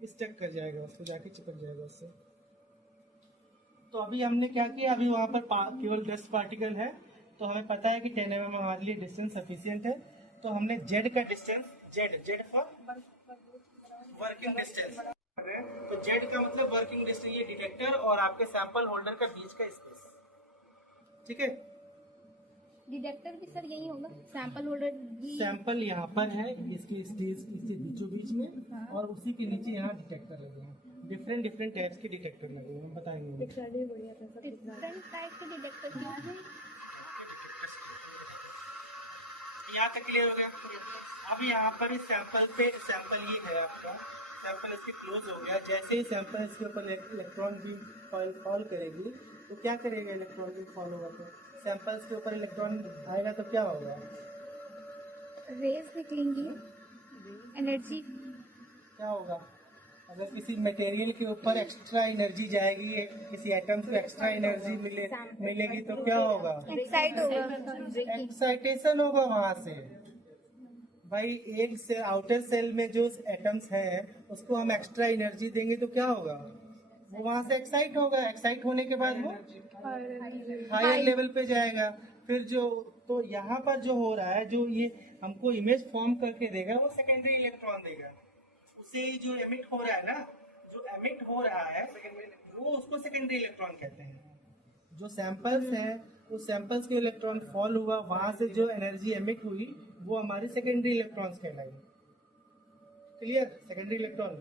स्टक कर जाएगा, उसको जाके चिपक जाएगा उससे। तो अभी हमने क्या किया, अभी वहाँ पर केवल 10 पार्टिकल है, तो हमें पता है कि 10 mm हमारे लिए डिस्टेंस सफिशिएंट है। तो हमने जेड का distance, Z for working distance, तो जेड का मतलब वर्किंग डिस्टेंस, ये डिटेक्टर और आपके सैंपल होल्डर का बीच का स्पेस, ठीक है। डिटेक्टर भी सर यही होगा, सैंपल होल्डर भी? सैंपल यहाँ पर है, इसके स्टेज इसके बीचों बीच में, और उसी के नीचे यहाँ डिटेक्टर लगे हैं। डिफरेंट टाइप्स के डिटेक्टर लगे हैं, हम बताएंगे। डिफरेंट टाइप के डिटेक्टर क्या है? यहाँ तक क्लियर हो गया। अब यहाँ पर इस सैंपल पे, सैंपल ये है आपका सैंपल, इसके क्लोज हो गया। जैसे ही सैंपल इसके ऊपर इलेक्ट्रॉन बीम फॉल करेगी तो क्या करेगा, इलेक्ट्रॉन बीम फॉल होगा तो सैंपल्स के ऊपर इलेक्ट्रॉन आएगा तो क्या होगा, रेज निकलेंगी, एनर्जी क्या होगा। अगर किसी मटेरियल के ऊपर एक्स्ट्रा एनर्जी जाएगी, किसी एटम को एक्स्ट्रा एनर्जी मिलेगी तो क्या होगा, एक्साइट होगा, एक्साइटेशन होगा वहां से। भाई एक से आउटर सेल में जो एटम्स हैं उसको हम एक्स्ट्रा एनर्जी देंगे तो क्या होगा, वो वहां से एक्साइट होगा। एक्साइट होने के बाद वो हायर लेवल पे जाएगा। फिर जो, तो यहाँ पर जो हो रहा है, जो ये हमको इमेज फॉर्म करके देगा वो सेकेंडरी इलेक्ट्रॉन देगा। उसे जो एमिट हो रहा है ना, जो एमिट हो रहा है वो उसको सेकेंडरी इलेक्ट्रॉन कहते हैं। जो सैंपल्स हैं, उस सैंपल्स के इलेक्ट्रॉन फॉल हुआ, वहां से जो एनर्जी एमिट हुई वो हमारी सेकेंडरी इलेक्ट्रॉन्स कहलाएगी। Clear, secondary electron.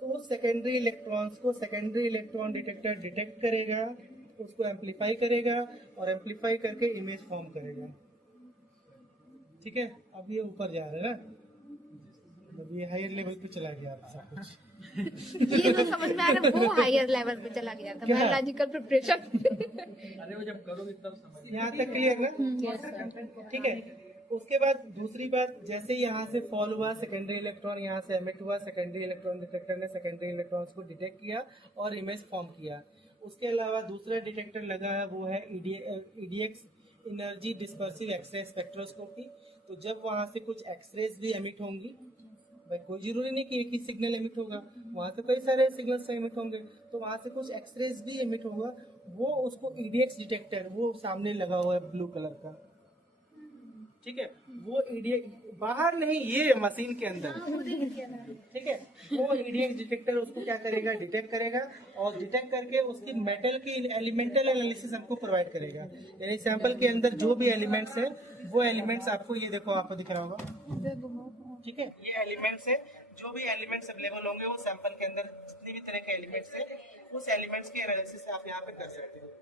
तो उस सेकेंडरी इलेक्ट्रॉन्स को सेकेंडरी इलेक्ट्रॉन डिटेक्टर डिटेक्ट करेगा, उसको एम्पलीफाई करेगा और एम्पलीफाई करके इमेज फॉर्म करेगा, ठीक है। अब ये ऊपर जा रहा है ना, अब ये हायर लेवल पे चला गया सब कुछ। ये तो समझ में आ रहा है, वो हायर लेवल पे चला गया था, बायोलॉजिकल प्रिपरेशन। अरे वो जब करोगे तब समझ। यहाँ तक क्लियर ना, ठीक है। उसके बाद दूसरी बात, जैसे यहाँ से फॉल हुआ सेकेंडरी इलेक्ट्रॉन, यहाँ से एमिट हुआ, सेकेंडरी इलेक्ट्रॉन डिटेक्टर ने सेकेंडरी इलेक्ट्रॉन्स को डिटेक्ट किया और इमेज फॉर्म किया। उसके अलावा दूसरा डिटेक्टर लगा है, वो है EDX, energy dispersive X ray spectroscopy. तो जब वहाँ से कुछ एक्सरेज भी एमिट होंगी भाई कोई जरूरी नहीं कि एक ही सिग्नल एमिट होगा, वहाँ से कई सारे सिग्नल्स एमिट होंगे, तो वहाँ से कुछ एक्सरेज भी एमिट होगा। वो उसको ईडीएक्स डिटेक्टर, वो सामने लगा हुआ है ब्लू कलर का, ठीक है, वो ईडीएक्स बाहर नहीं, ये मशीन के अंदर, ठीक है, वो ईडीएक्स डिटेक्टर उसको क्या करेगा, डिटेक्ट करेगा, और डिटेक्ट करके उसकी मेटल की एलिमेंटल एनालिसिस हमको प्रोवाइड करेगा। यानी सैंपल के अंदर जो भी एलिमेंट्स है वो एलिमेंट्स आपको, ये देखो आपको दिख रहा होगा, ठीक है, ये एलिमेंट्स है, जो भी एलिमेंट्स अवेलेबल होंगे वो सैंपल के अंदर जितने भी तरह के एलिमेंट्स है, उस एलिमेंट्स के एनालिसिस आप यहाँ पे कर सकते हो।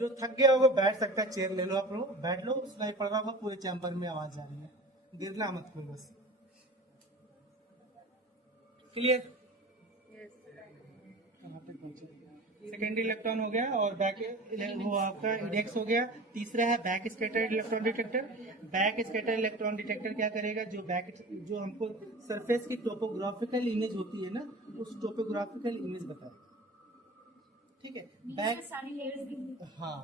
जो थक गया होगा बैठ सकता है, चेयर ले लो, आप लोग बैठ लो, सुनाई पड़ रहा होगा पूरे चैम्बर में आवाज जा रही है, गिरना मत कोई, बस क्लियर। सेकेंडरी इलेक्ट्रॉन हो गया, और बैक वो आपका इंडेक्स हो गया। तीसरा है back scattered electron detector. Back scattered electron detector क्या करेगा, जो हमको सरफेस की टोपोग्राफिकल इमेज होती है ना, उस टोपोग्राफिकल इमेज बताएगा, ठीक है। बैक सारी लेयर्स हाँ,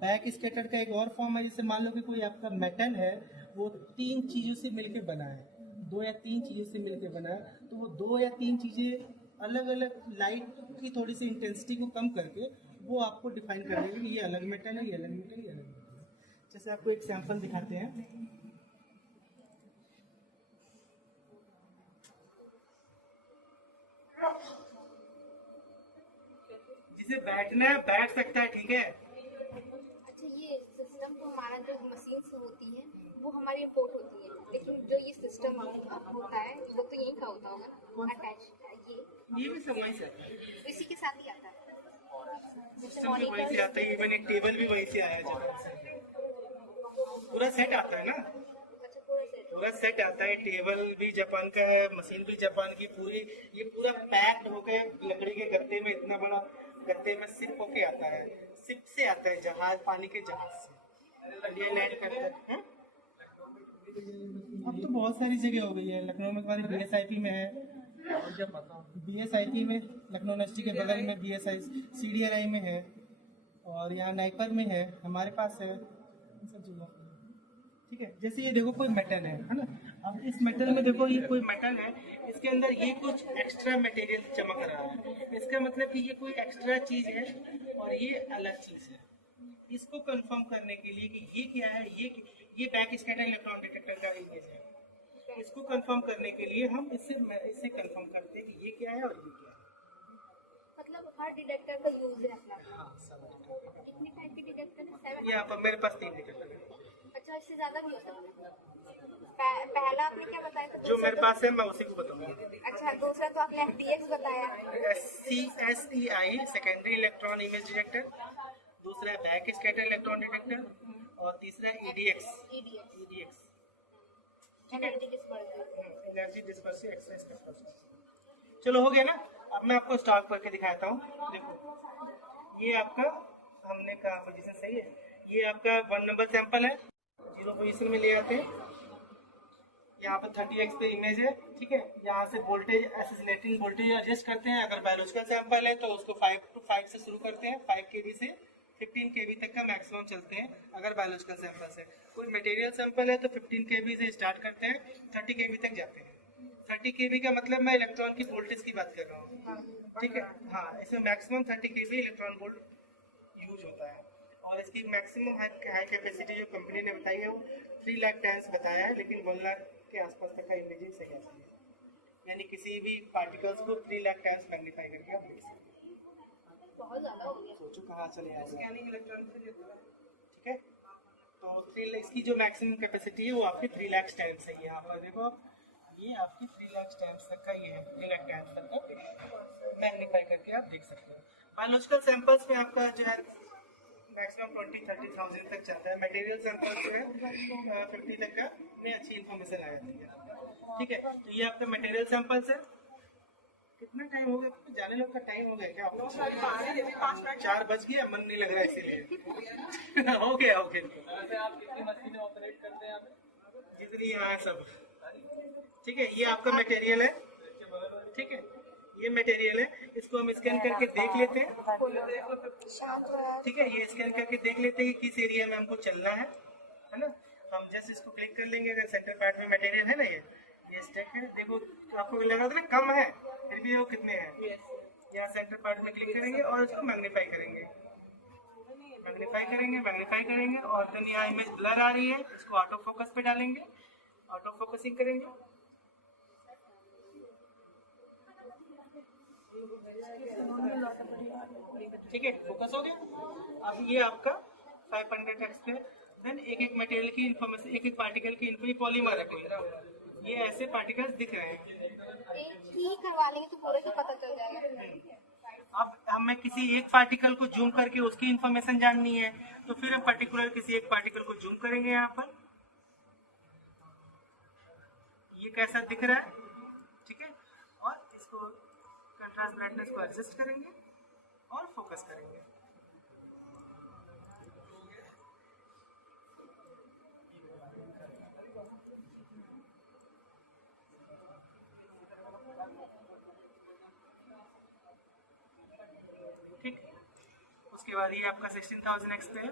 बैक स्कैटर का एक और फॉर्म है, जैसे मान लो कि कोई आपका मेटल है, वो 3 चीजों से मिलके बना है, 2 या 3 चीजों से मिलके बना है, तो वो 2 या 3 चीजें अलग अलग लाइट की थोड़ी सी इंटेंसिटी को कम करके वो आपको डिफाइन कर देगा कि ये अलग मेटल है, ये अलग मेटल, ये अलग मेटल है। जैसे आपको एक सैंपल दिखाते हैं, जिसे बैठना है बैठ सकता है, ठीक है। अच्छा, ये सिस्टम तो हमारा जो मशीन से होती है वो हमारी इम्पोर्ट होती है, लेकिन जो ये सिस्टम होता है वो तो यहीं का होता होगा ना, अटैच ये भी सब वहीं से आता है, तो इसी के साथ ही आता है। जैसे सिस्टम भी वहीं से आता है, इवन एक टेबल भी वहीं से आया है, जापान से। पूरा सेट आता है ना, अच्छा, पूरा सेट। पूरा सेट आता है, टेबल भी जापान का है, मशीन भी जापान की, पूरी ये पूरा पैक्ड होके लकड़ी के गत्ते में, इतना बड़ा गत्ते में शिप होके आता है, शिप से आता है, जहाज, पानी के जहाज से ये लैंड करता है। अब तो बहुत सारी जगह हो गई है, लखनऊ में हमारी BSIP में है, BSIP में लखनऊ यूनिवर्सिटी के बगल में BSI CDRI में है, और यहाँ नाइपर में है, हमारे पास है, इन सब जगह, ठीक है। जैसे ये देखो कोई मेटल है ना, अब इस मेटल में देखो ये कोई मेटल है, इसके अंदर ये कुछ एक्स्ट्रा मटेरियल चमक रहा है, इसका मतलब कि ये कोई एक्स्ट्रा चीज है और ये अलग चीज है। इसको कंफर्म करने के लिए कि ये क्या है, ये बैक स्कैटर इलेक्ट्रॉन डिटेक्टर का इमेज है, इसको कंफर्म करने के लिए हम इससे कंफर्म करते हैं कि ये क्या है और ये क्या है। मतलब हर डिटेक्टर का यूज है अपना अपना। हाँ, सब कितने टाइप के डिटेक्टर है? 7। यहाँ पर मेरे पास 3 डिटेक्टर है, अच्छा, इससे ज्यादा भी हो सकता है। पहला आपने क्या बताया था? जो मेरे पास है मैं उसी को बताऊंगा। अच्छा, दूसरा तो आपने FDX बताया। SCSEI secondary electron image detector, दूसरा है बैक स्कैटर इलेक्ट्रॉन डिटेक्टर, और तीसरा EDX energy dispersion. Energy dispersive X rays dispersive. चलो हो गया ना, अब मैं आपको स्टॉक करके दिखाता हूँ। देखो ये आपका, हमने कहा पोजीशन सही है, ये आपका 1 नंबर सैंपल है, 0 पोजीशन में ले आते हैं, यहाँ पर 30x पे इमेज है, ठीक है। यहाँ से वोल्टेज एसिलेटिंग वोल्टेज एडजस्ट करते हैं, अगर बायोलॉजिकल सैंपल है तो उसको 5 to 5 से शुरू करते हैं, 5 kV से 15 kV तक का मैक्सिमम चलते हैं अगर बायोलॉजिकल सैंपल है। कोई मटेरियल सैंपल है तो 15 kV से स्टार्ट करते हैं, 30 kV तक जाते हैं। 30 kV का मतलब मैं इलेक्ट्रॉन की वोल्टेज की बात कर रहा हूँ, ठीक है। हाँ, इसमें maximum 30 kV electron volt use होता है, और इसकी मैक्सिमम हाई कैपेसिटी जो कंपनी ने बताई है वो 3 लाख टैंस बताया है, लेकिन 1 लाख के आसपास तक का इमेजिंग सही आती है, यानी किसी भी पार्टिकल्स को 3 लाख टैंस मैग्नीफाई करके आप देख सकते हैं। बहुत ज्यादा हो गया। सोचो कहाँ चले आए, स्कैनिंग इलेक्ट्रॉन से ठीक है। तो 3 लाख इसकी जो मैक्सिमम कैपेसिटी है वो आपकी 3 लाख टैंस है। यहाँ पर देखो आप, ये आपकी 3 लाख टैंस तक का ये है, 3 लाख टैंस तक का मैग्नीफाई करके आप देख सकते हो। बायोलॉजिकल सैंपल्स में आपका जो है मैक्सिमम 20-30,000 तक चलता है, मटेरियल सैंपल जो है 50 तक का में अच्छी इन्फॉर्मेशन आ जाती है, ठीक है। तो ये आपका मटेरियल सैंपल्स है। कितना टाइम हो गया, जाने लोग का टाइम हो गया क्या? 4 बज गया, मन नहीं लग रहा इसीलिए हो गया ओके। आप कितनी मशीनें ऑपरेट करते हैं यहाँ पे? जितनी यहाँ है सब, ठीक है। ये आपका मटेरियल है, ठीक है, ये मटेरियल है, इसको हम स्कैन करके देख लेते हैं, ठीक है। ये स्कैन करके देख लेते हैं कि किस एरिया में हमको चलना है ना। हम जस्ट इसको क्लिक कर लेंगे, अगर सेंटर पार्ट में मटेरियल है ना, ये स्टैक है, देखो तो आपको लग रहा था ना कम है, फिर भी वो कितने हैं। यहाँ सेंटर पार्ट में क्लिक करेंगे और इसको मैग्नीफाई करेंगे, मैग्नीफाई करेंगे और देन यहाँ इमेज ब्लर आ रही है, इसको ऑटो फोकस पे डालेंगे, ऑटो फोकसिंग करेंगे। ठीक है, फोकस हो गया। अब ये आपका 500x है। देन एक एक मटेरियल की इंफॉर्मेशन, एक एक पार्टिकल की इनको पॉलीमर है कोई, ये ऐसे पार्टिकल्स दिख रहे हैं। एक ही करवा लेंगे तो पूरे से पता चल जाएगा। अब हमें किसी एक पार्टिकल को जूम करके उसकी इंफॉर्मेशन जाननी है, तो फिर हम पर्टिकुलर किसी एक पार्टिकल को जूम करेंगे। यहाँ पर ये कैसा दिख रहा है, ठीक है, और इसको कंट्रास्ट ब्राइटनेस को एडजस्ट करेंगे और फोकस करेंगे। ठीक, उसके बाद ये आपका 16,000x पे है,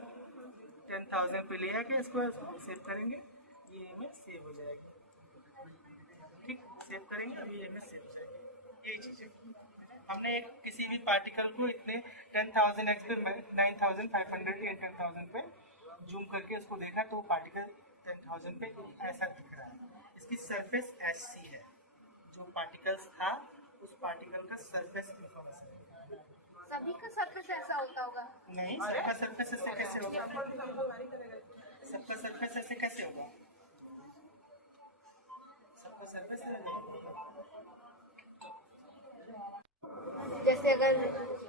10,000 पे ले आके इसको सेव करेंगे, ये इमेज सेव हो जाएगी। ठीक, सेव करेंगे, अभी ये इमेज सेव हो जाएगी। यही चीज़ है, हमने किसी भी पार्टिकल को इतने 10,000x पे 9,500 या 10,000 पे जूम करके उसको देखा तो वो पार्टिकल 10,000 पे ऐसा दिख रहा है। इसकी सरफेस HC है, जो पार्टिकल्स था उस पार्टिकल का सरफेस इंफॉर्मेशन। सभी का सरफेस ऐसा होता होगा? नहीं, सबका सरफेस ऐसे कैसे होगा? सबका सरफेस ऐसे कैसे होगा? सबका सरफेस जैसे अगर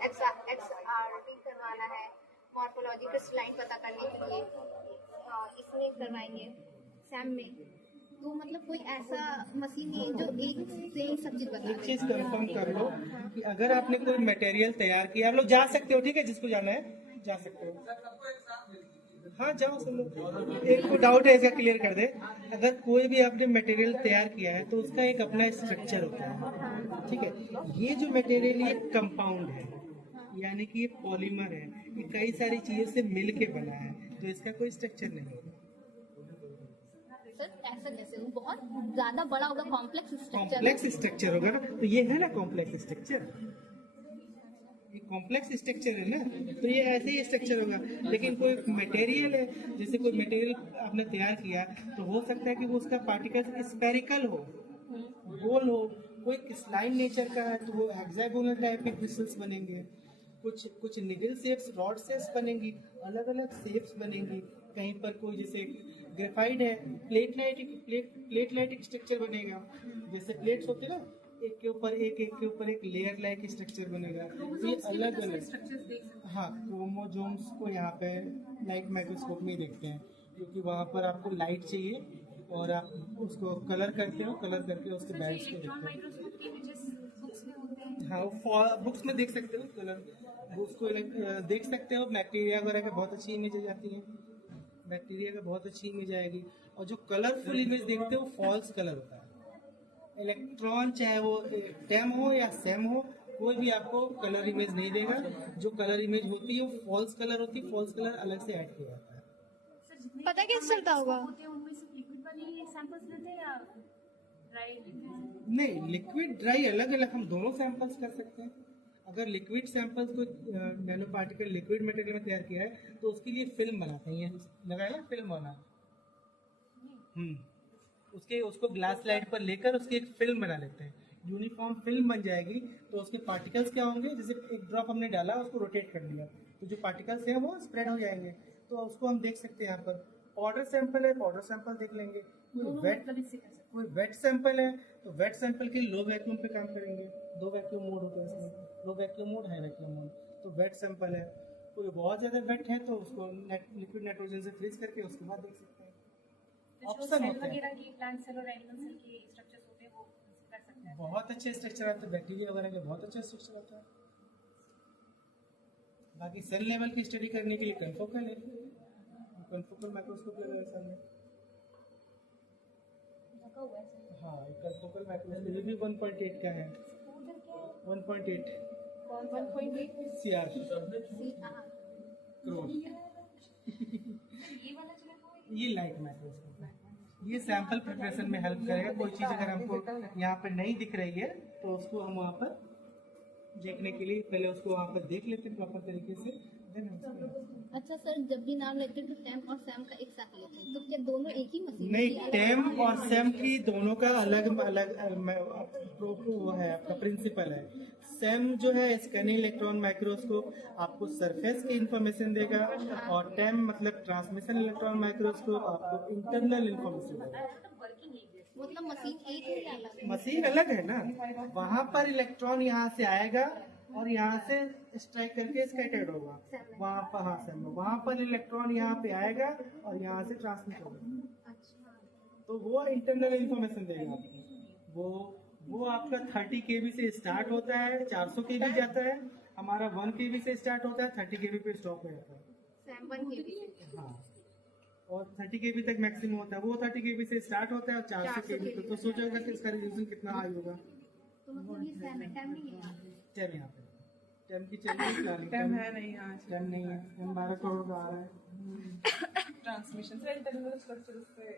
XRD करवाना है, मॉर्फोलॉजी क्रिस्टलाइन पता करने के लिए, इसमें करवाएंगे सैम में, तो मतलब कोई ऐसा मशीन नहीं है जो एक से ही सब चीज बता एक चीज कंफर्म कर लो कि अगर आपने कोई मटेरियल तैयार किया, आप लोग जा सकते हो, ठीक है, जिसको जाना है जा सकते हो। हाँ जाओ सब लोग, एक को डाउट है इसका क्लियर कर दे। अगर कोई भी आपने मटेरियल तैयार किया है तो उसका एक अपना स्ट्रक्चर होता है, ठीक है। ये जो मटेरियल ये कंपाउंड है, यानी कि ये पॉलीमर है, ये कई सारी चीजों से मिल के बना है, तो इसका कोई स्ट्रक्चर नहीं होगा। सर ऐसा कैसे? वो बहुत ज्यादा बड़ा होगा, कॉम्प्लेक्स स्ट्रक्चर होगा ना, तो ये है ना कॉम्प्लेक्स स्ट्रक्चर, ये कॉम्प्लेक्स स्ट्रक्चर है ना, तो ये ऐसे ही स्ट्रक्चर होगा। लेकिन कोई मटेरियल है, जैसे कोई मटेरियल आपने तैयार किया तो हो सकता है कि वो उसका पार्टिकल स्फेरिकल हो, गोल हो, कोई क्रिस्टलाइन नेचर का है तो वो हेक्सागोनल टाइप के क्रिस्टल्स बनेंगे, कुछ निडल शेप्स, रॉड शेप्स बनेंगी, अलग अलग शेप्स बनेंगी। कहीं पर कोई जैसे ग्रेफाइट है, प्लेट स्ट्रक्चर बनेगा, जैसे प्लेट्स होते हैं ना, एक के ऊपर एक लेयर लाइक स्ट्रक्चर बनेगा। तो ये अलग अलग, हाँ, क्रोमोसोम्स को यहाँ पे लाइट माइक्रोस्कोप में देखते हैं, क्योंकि वहाँ पर आपको लाइट चाहिए और आप उसको कलर करते हो, कलर करके उसके बैंड्स को देखते हो। हाँ, बुक्स में देख सकते हो, कलर बुक्स को देख सकते हो। बैक्टीरिया वगैरह का बहुत अच्छी इमेज आ जाती है, बैक्टीरिया का बहुत अच्छी इमेज आएगी। और जो कलरफुल इमेज देखते हो फॉल्स कलर होता है। इलेक्ट्रॉन चाहे वो टेम हो या सेम हो, कोई भी आपको कलर इमेज नहीं देगा। जो कलर इमेज होती है वो फॉल्स कलर होती है, फॉल्स कलर अलग से ऐड किया जाता है। पता कैसे चलता होगा? नहीं, लिक्विड ड्राई अलग अलग हम दोनों सैंपल्स कर सकते हैं। अगर लिक्विड सैंपल्स को नैनो पार्टिकल लिक्विड मटेरियल में तैयार किया है तो उसके लिए फिल्म बनाते हैं, लगाया ना फिल्म बना, उसको ग्लास स्लाइड पर लेकर उसकी एक फिल्म बना लेते हैं, यूनिफॉर्म फिल्म बन जाएगी। तो उसके पार्टिकल्स क्या होंगे, जैसे एक ड्रॉप हमने डाला उसको रोटेट कर लिया तो जो पार्टिकल्स हैं वो स्प्रेड हो जाएंगे। तो उसको हम देख सकते हैं यहाँ पर। पाउडर सैंपल है, पाउडर सैंपल देख लेंगे। कोई वेट सैंपल है तो वेट सैंपल के लो वैक्यूम पे काम करेंगे। 2 वैक्यूम मोड होते हैं इसमें, low vacuum mode, high vacuum mode. तो वेट सैंपल है, कोई बहुत ज़्यादा वेट है तो उसको लिक्विड नाइट्रोजन से फ्रीज करके उसके बाद देख सकते हैं। ऑप्शन होते हैं, बहुत अच्छे स्ट्रक्चर आते हैं, बैक्टीरिया वगैरह के बहुत अच्छे स्ट्रक्चर आता है। बाकी सेल लेवल की स्टडी करने के लिए कंफोकल है, कंफोकल माइक्रोस्कोप लगा है सामने। हाँ, कंफोकल माइक्रोस्कोप ये भी 1.8 का है, 1.8 CR क्रोस। ये लाइट माइक्रोस्कोप है, ये सैंपल प्रिपरेशन में हेल्प करेगा। कोई चीज़ अगर हमको यहाँ पर नहीं दिख रही है तो उसको हम वहाँ पर देखने के लिए पहले उसको वहाँ पर देख लेते हैं प्रॉपर तरीके से, then हम उसको- अच्छा सर, जब भी नाम लेते हैं तो टैम और सैम का एक साथ लेते हैं, तो क्या दोनों एक ही मशीन नहीं, टेम और सैम की दोनों का अलग अलग वो है, आपका प्रिंसिपल है। सैम जो है स्कैनिंग इलेक्ट्रॉन माइक्रोस्कोप आपको सरफेस की इंफॉर्मेशन देगा, और टेम मतलब ट्रांसमिशन इलेक्ट्रॉन माइक्रोस्कोप आपको इंटरनल इंफॉर्मेशन देगा। मतलब मशीन एक ही है अलग? मशीन अलग है ना, वहाँ पर इलेक्ट्रॉन यहाँ से आएगा और यहाँ से स्ट्राइक करके स्कैटर्ड होगा वहाँ पर। हाँ सैम, वहाँ पर इलेक्ट्रॉन यहाँ पे आएगा और यहाँ से ट्रांसमिट होगा, अच्छा, तो वो इंटरनल इंफॉर्मेशन देगा आपको। वो आपका 30 kb से स्टार्ट होता है, 400 kb जाता है। हमारा 1 kb से स्टार्ट होता है, 30 kb पे स्टॉप हो जाता है। सैम 1 kb से। हाँ, और 30 kb तक मैक्सिमम होता है। वो 30 kb से स्टार्ट होता है और 400 kb तक। तो सोचो कि इसका रेजोल्यूशन कितना हाई होगा। तो मतलब ये सैम है, टैम नहीं है? टेम यहाँ पे, टेम की चलिए, टाइम है नहीं यहाँ टेम नहीं है, टेम 12 करोड़ का आ रहा है। ट्रांसमिशन से इंटरनल स्ट्रक्चर से